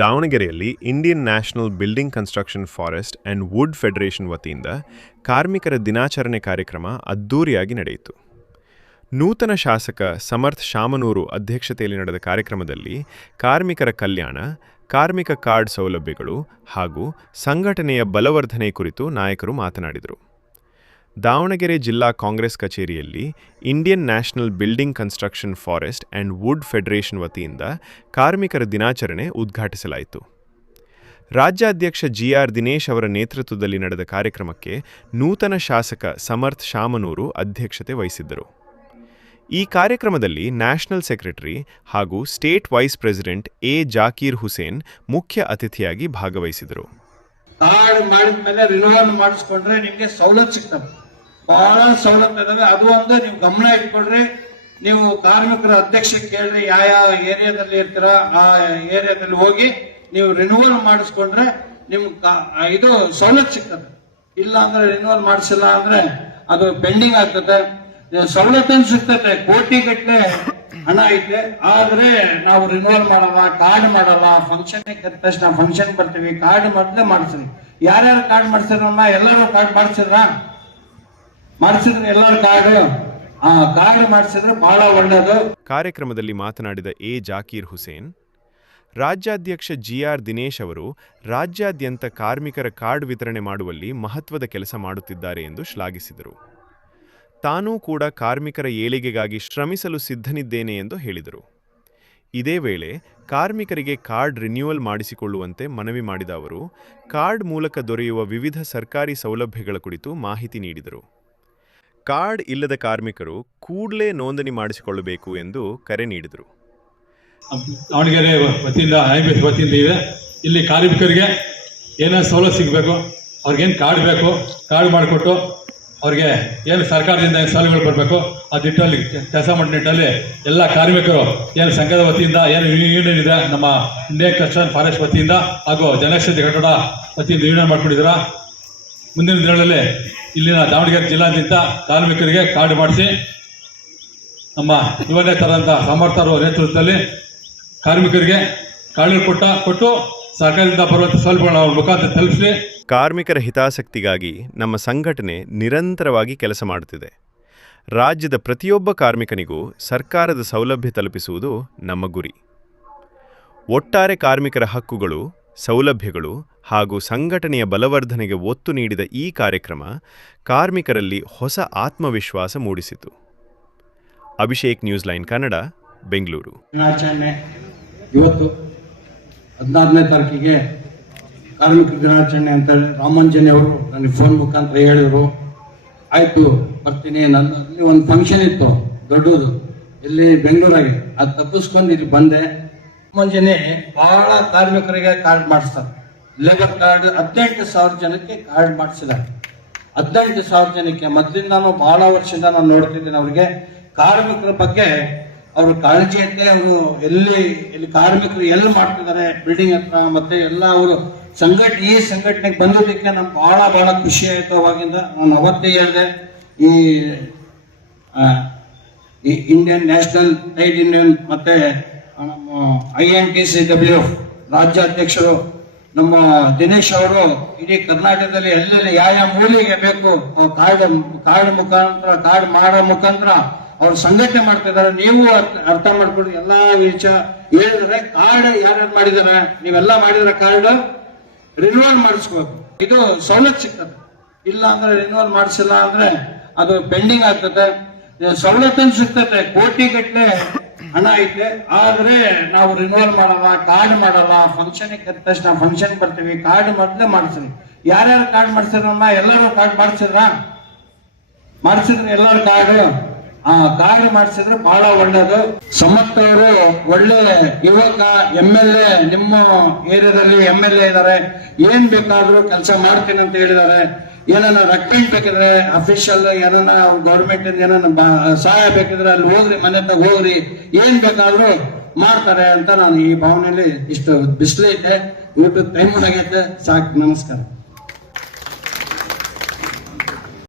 ದಾವಣಗೆರೆಯಲ್ಲಿ Indian National Building Construction Forest and Wood Federation ವತಿಯಿಂದ ಕಾರ್ಮಿಕರ ದಿನಾಚರಣೆ ಕಾರ್ಯಕ್ರಮ ಅದ್ದೂರಿಯಾಗಿ ನಡೆಯಿತು. ನೂತನ ಶಾಸಕ ಸಮರ್ಥ್ ಶಾಮನೂರು ಅಧ್ಯಕ್ಷತೆಯಲ್ಲಿ ನಡೆದ ಕಾರ್ಯಕ್ರಮದಲ್ಲಿ ಕಾರ್ಮಿಕರ ಕಲ್ಯಾಣ, ಕಾರ್ಮಿಕ ಕಾರ್ಡ್ ಸೌಲಭ್ಯಗಳು ಹಾಗೂ ಸಂಘಟನೆಯ ಬಲವರ್ಧನೆ ಕುರಿತು ನಾಯಕರು ಮಾತನಾಡಿದರು. ದಾವಣಗೆರೆ ಜಿಲ್ಲಾ ಕಾಂಗ್ರೆಸ್ ಕಚೇರಿಯಲ್ಲಿ Indian National Building Construction Forest and Wood Federation ವತಿಯಿಂದ ಕಾರ್ಮಿಕರ ದಿನಾಚರಣೆ ಉದ್ಘಾಟಿಸಲಾಯಿತು. ರಾಜ್ಯಾಧ್ಯಕ್ಷ ಜಿಆರ್ ದಿನೇಶ್ ಅವರ ನೇತೃತ್ವದಲ್ಲಿ ನಡೆದ ಕಾರ್ಯಕ್ರಮಕ್ಕೆ ನೂತನ ಶಾಸಕ ಸಮರ್ಥ್ ಶಾಮನೂರು ಅಧ್ಯಕ್ಷತೆ ವಹಿಸಿದ್ದರು. ಈ ಕಾರ್ಯಕ್ರಮದಲ್ಲಿ ನ್ಯಾಷನಲ್ ಸೆಕ್ರೆಟರಿ ಹಾಗೂ state vice president A Zakir Hussain ಮುಖ್ಯ ಅತಿಥಿಯಾಗಿ ಭಾಗವಹಿಸಿದರು. ಕಾರ್ಡ್ ಮಾಡಿದ್ಮೇಲೆ ರಿನ್ಯೂವಲ್ ಮಾಡಿಸ್ಕೊಂಡ್ರೆ ನಿಮ್ಗೆ ಸವಲತ್ತು ಸಿಗ್ತವೆ, ಬಹಳ ಸವಲತ್ತು ಇದಾವೆ. ಅದು ಒಂದು ನೀವು ಗಮನ ಇಟ್ಕೊಂಡ್ರೆ, ನೀವು ಕಾರ್ಮಿಕರ ಅಧ್ಯಕ್ಷ ಕೇಳ್ರಿ, ಯಾವ ಏರಿಯಾದಲ್ಲಿ ಇರ್ತೀರ ಆ ಏರಿಯಾದಲ್ಲಿ ಹೋಗಿ ನೀವು ರಿನ್ಯೂವಲ್ ಮಾಡಿಸ್ಕೊಂಡ್ರೆ ನಿಮ್ಗೆ ಇದು ಸವಲತ್ತು ಸಿಗ್ತದೆ. ಇಲ್ಲ ಅಂದ್ರೆ ರಿನ್ಯೂವಲ್ ಮಾಡಿಸಿಲ್ಲ ಅಂದ್ರೆ ಅದು ಪೆಂಡಿಂಗ್ ಆಗ್ತದೆ. ಸವಲತ್ತನ್ನು ಸಿಗ್ತದೆ, ಕೋಟಿ ಗಟ್ಟಲೆ ಹಣ ಐತೆ, ಆದ್ರೆ ನಾವು ರಿನ್ಯೂವಲ್ ಮಾಡಲ್ಲ, ಕಾರ್ಡ್ ಮಾಡಲ್ಲ. ಫಂಕ್ಷನ್ ಕರೆದ ತಕ್ಷಣ ಫಂಕ್ಷನ್ ಬರ್ತೀವಿ, ಕಾರ್ಡ್ ಮೊದಲೇ ಮಾಡಿಸ್ರಿ. ಯಾರ್ಯಾರು ಕಾರ್ಡ್ ಮಾಡಿಸಿದ್ರಮ್ಮ? ಎಲ್ಲರೂ ಕಾರ್ಡ್ ಮಾಡಿಸಿದ್ರೆ ಎಲ್ಲರೂ ಕಾರ್ಡ್ ಮಾಡಿಸಿದ್ರೆ ಬಹಳ ಒಳ್ಳೆಯದು. ಕಾರ್ಯಕ್ರಮದಲ್ಲಿ ಮಾತನಾಡಿದ ಎ ಜಾಕೀರ್ ಹುಸೇನ್, ರಾಜ್ಯಾಧ್ಯಕ್ಷ ಜಿಆರ್ ದಿನೇಶ್ ಅವರು ರಾಜ್ಯಾದ್ಯಂತ ಕಾರ್ಮಿಕರ ಕಾರ್ಡ್ ವಿತರಣೆ ಮಾಡುವಲ್ಲಿ ಮಹತ್ವದ ಕೆಲಸ ಮಾಡುತ್ತಿದ್ದಾರೆ ಎಂದು ಶ್ಲಾಘಿಸಿದರು. ತಾನೂ ಕೂಡ ಕಾರ್ಮಿಕರ ಏಳಿಗೆಗಾಗಿ ಶ್ರಮಿಸಲು ಸಿದ್ಧನಿದ್ದೇನೆ ಎಂದು ಹೇಳಿದರು. ಇದೇ ವೇಳೆ ಕಾರ್ಮಿಕರಿಗೆ ಕಾರ್ಡ್ ರಿನ್ಯೂವಲ್ ಮಾಡಿಸಿಕೊಳ್ಳುವಂತೆ ಮನವಿ ಮಾಡಿದ ಅವರು ಕಾರ್ಡ್ ಮೂಲಕ ದೊರೆಯುವ ವಿವಿಧ ಸರ್ಕಾರಿ ಸೌಲಭ್ಯಗಳ ಕುರಿತು ಮಾಹಿತಿ ನೀಡಿದರು. ಕಾರ್ಡ್ ಇಲ್ಲದ ಕಾರ್ಮಿಕರು ಕೂಡಲೇ ನೋಂದಣಿ ಮಾಡಿಸಿಕೊಳ್ಳಬೇಕು ಎಂದು ಕರೆ ನೀಡಿದರು. ದಾವಣಗೆರೆ ವತಿಯಿಂದ ಐಬಿಎಸ್ ವತಿಯಿಂದ ಇದೆ. ಇಲ್ಲಿ ಕಾರ್ಮಿಕರಿಗೆ ಏನೇನು ಸೌಲಭ್ಯ ಸಿಗಬೇಕು, ಅವ್ರಿಗೇನು ಕಾರ್ಡ್ ಬೇಕು, ಕಾರ್ಡ್ ಮಾಡಿಕೊಟ್ಟು ಅವ್ರಿಗೆ ಏನು ಸರ್ಕಾರದಿಂದ ಏನು ಸೌಲಭ್ಯಗಳು ಬರಬೇಕು ಆ ನಿಟ್ಟಲ್ಲಿ ಕೆಲಸ ಮಾಡೋ ನಿಟ್ಟಲ್ಲಿ ಎಲ್ಲ ಕಾರ್ಮಿಕರು ಏನು ಸಂಘದ ವತಿಯಿಂದ ಏನು ಯೂನಿಯನ್ ಇದೆ, ನಮ್ಮ ಇಂಡಿಯನ್ ಕನ್ಸ್ಟ್ರಕ್ಷನ್ ಫಾರೆಸ್ಟ್ ವತಿಯಿಂದ ಹಾಗೂ ಜನೌಷಧಿ ಕಟ್ಟಡ ವತಿಯಿಂದ ಯೂನಿಯನ್ ಮಾಡ್ಕೊಂಡಿದ್ದೀರಾ. ಮುಂದಿನ ದಿನಗಳಲ್ಲಿ ಇಲ್ಲಿನ ದಾವಣಗೆರೆ ಜಿಲ್ಲಾದ್ಯಂತ ಕಾರ್ಮಿಕರಿಗೆ ಕಾರ್ಡ್ ಮಾಡಿಸಿ ನಮ್ಮ ಇವರೇ ತರಂತ ಸಮರ್ಥರ ನೇತೃತ್ವದಲ್ಲಿ ಕಾರ್ಮಿಕರಿಗೆ ಕಾರ್ಡ್ ಕೊಟ್ಟು ಸರ್ಕಾರದಿಂದ ಬರುವಂಥ ಸೌಲಭ್ಯಗಳನ್ನ ಅವ್ರ ಮುಖಾಂತರ ತಲುಪಿಸಿ. ಕಾರ್ಮಿಕರ ಹಿತಾಸಕ್ತಿಗಾಗಿ ನಮ್ಮ ಸಂಘಟನೆ ನಿರಂತರವಾಗಿ ಕೆಲಸ ಮಾಡುತ್ತಿದೆ. ರಾಜ್ಯದ ಪ್ರತಿಯೊಬ್ಬ ಕಾರ್ಮಿಕನಿಗೂ ಸರ್ಕಾರದ ಸೌಲಭ್ಯ ತಲುಪಿಸುವುದು ನಮ್ಮ ಗುರಿ. ಒಟ್ಟಾರೆ ಕಾರ್ಮಿಕರ ಹಕ್ಕುಗಳು, ಸೌಲಭ್ಯಗಳು ಹಾಗೂ ಸಂಘಟನೆಯ ಬಲವರ್ಧನೆಗೆ ಒತ್ತು ನೀಡಿದ ಈ ಕಾರ್ಯಕ್ರಮ ಕಾರ್ಮಿಕರಲ್ಲಿ ಹೊಸ ಆತ್ಮವಿಶ್ವಾಸ ಮೂಡಿಸಿತು. Abhishek, news line Kannada, Bengaluru. ಇವತ್ತು 14ನೇ ತಾರೀಕಿಗೆ ಕಾರ್ಮಿಕರ ದಿನಾಚರಣೆ ಅಂತ ರಾಮಂಜನಿ ಅವರು ನನಗೆ ಫೋನ್ ಮುಖಾಂತರ ಹೇಳಿದರು. ಆಯಿತು ಬರ್ತೀನಿ. ಅಲ್ಲಿ ಒಂದು ಫಂಕ್ಷನ್ ಇತ್ತು ದೊಡ್ಡದು, ಇಲ್ಲಿ ಬೆಂಗಳೂರಾಗೆ. ಅದು ತಪ್ಪಿಸ್ಕೊಂಡು ಇಲ್ಲಿ ಬಂದೆ. ರಾಮಂಜನಿ ಬಹಳ ಕಾರ್ಮಿಕರಿಗೆ ಕಾರ್ಡ್ ಮಾಡಿಸ್ತಾರೆ. ಲೇಬರ್ ಕಾರ್ಡ್ 18,000 ಜನಕ್ಕೆ ಕಾರ್ಡ್ ಮಾಡಿಸಿದ್ದಾರೆ. 18,000 ಜನಕ್ಕೆ. ಮೊದಲಿಂದ ಬಹಳ ವರ್ಷದಿಂದ ನಾನು ನೋಡ್ತಿದ್ದೀನಿ. ಅವ್ರಿಗೆ ಕಾರ್ಮಿಕರ ಬಗ್ಗೆ ಅವ್ರ ಕಾಳಜಿ ಐತೆ. ಅವರು ಎಲ್ಲಿ ಕಾರ್ಮಿಕರು ಎಲ್ಲಿ ಮಾಡ್ತಿದ್ದಾರೆ ಬಿಲ್ಡಿಂಗ್ ಹತ್ರ, ಮತ್ತೆ ಎಲ್ಲ ಅವರು ಈ ಸಂಘಟನೆಗೆ ಬಂದಿದ್ದಕ್ಕೆ ನಮ್ಗೆ ಬಹಳ ಖುಷಿ ಆಯ್ತು. ಅವಾಗಿಂದ ನಾನು ಅವತ್ತೇ ಹೇಳಿದೆ, ಈ ಇಂಡಿಯನ್ ನ್ಯಾಷನಲ್ ಟ್ರೇಡ್ ಯೂನಿಯನ್ ಮತ್ತೆ ನಮ್ಮ INTCW ರಾಜ್ಯಾಧ್ಯಕ್ಷರು ನಮ್ಮ ದಿನೇಶ್ ಅವರು ಇಡೀ ಕರ್ನಾಟಕದಲ್ಲಿ ಎಲ್ಲೆಲ್ಲಿ ಯಾವ ಮೂಲೆಗೆ ಬೇಕು ಕಾರ್ಡ್ ಮುಖಾಂತರ, ಕಾರ್ಡ್ ಮಾಡೋ ಮುಖಾಂತರ ಅವ್ರು ಸಂಘಟನೆ ಮಾಡ್ತಿದ್ದಾರೆ. ನೀವು ಅರ್ಥ ಮಾಡ್ಕೊಂಡು ಎಲ್ಲಾ ವಿಷಯ ಹೇಳಿದ್ರೆ ಕಾರ್ಡ್ ಯಾರ್ಯಾರು ಮಾಡಿದಾರೆ, ನೀವೆಲ್ಲ ಮಾಡಿದ್ರೆ ಕಾರ್ಡ್ ರಿನ್ಯೂವಲ್ ಮಾಡಿಸ್ಬೇಕು. ಇದು ಸವಲತ್ತು ಸಿಗ್ತದೆ. ಇಲ್ಲ ಅಂದ್ರೆ ರಿನ್ಯೂವಲ್ ಮಾಡಿಸಿಲ್ಲ ಅಂದ್ರೆ ಅದು ಪೆಂಡಿಂಗ್ ಆಗ್ತದೆ. ಸವಲತ್ತನ್ನು ಸಿಗ್ತದೆ, ಕೋಟಿ ಗಟ್ಟಲೆ ಹಣ ಐತೆ, ಆದ್ರೆ ನಾವು ರಿನ್ಯೂವಲ್ ಮಾಡಲ್ಲ, ಕಾರ್ಡ್ ಮಾಡಲ್ಲ. ಫಂಕ್ಷನ್ ಕರೆದ ತಕ್ಷಣ ಫಂಕ್ಷನ್ ಬರ್ತೀವಿ, ಕಾರ್ಡ್ ಮೊದಲೇ ಮಾಡಿಸ್ರಿ. ಯಾರ್ಯಾರು ಕಾರ್ಡ್ ಮಾಡಿಸಿದ್ರಮ್ಮ? ಎಲ್ಲರೂ ಕಾರ್ಡ್ ಮಾಡಿಸಿದ್ರೆ ಎಲ್ಲರೂ ಕಾರ್ಡ್ ಮಾಡಿಸಿದ್ರೆ ಬಹಳ ಒಳ್ಳೇದು. ಸಮರ್ಥ್ ಅವರು ಒಳ್ಳೆ ಯುವಕ, MLA, ನಿಮ್ಮ ಏರಿಯಾದಲ್ಲಿ MLA ಇದ್ದಾರೆ. ಏನ್ ಬೇಕಾದ್ರೂ ಕೆಲಸ ಮಾಡ್ತೀನಿ ಅಂತ ಹೇಳಿದ್ದಾರೆ. ಏನನ್ನ ರೆಕಮೆಂಡ್ ಬೇಕಿದ್ರೆ ಅಫಿಷಿಯಲ್ ಏನನ್ನ ಗೌರ್ಮೆಂಟ್ ಇಂದ ಏನನ್ನ ಸಹಾಯ ಬೇಕಿದ್ರೆ ಅಲ್ಲಿ ಹೋಗ್ರಿ, ಮನೆ ತಗ ಹೋಗ್ರಿ, ಏನ್ ಬೇಕಾದ್ರೂ ಮಾಡ್ತಾರೆ ಅಂತ ನಾನು ಈ ಭಾವನೆಯಲ್ಲಿ ಇಷ್ಟು ಬಿಸಿಲೈತೆ. ಇವತ್ತು ಟೈಮ್ ಆಗೈತೆ, ಸಾಕು. ನಮಸ್ಕಾರ.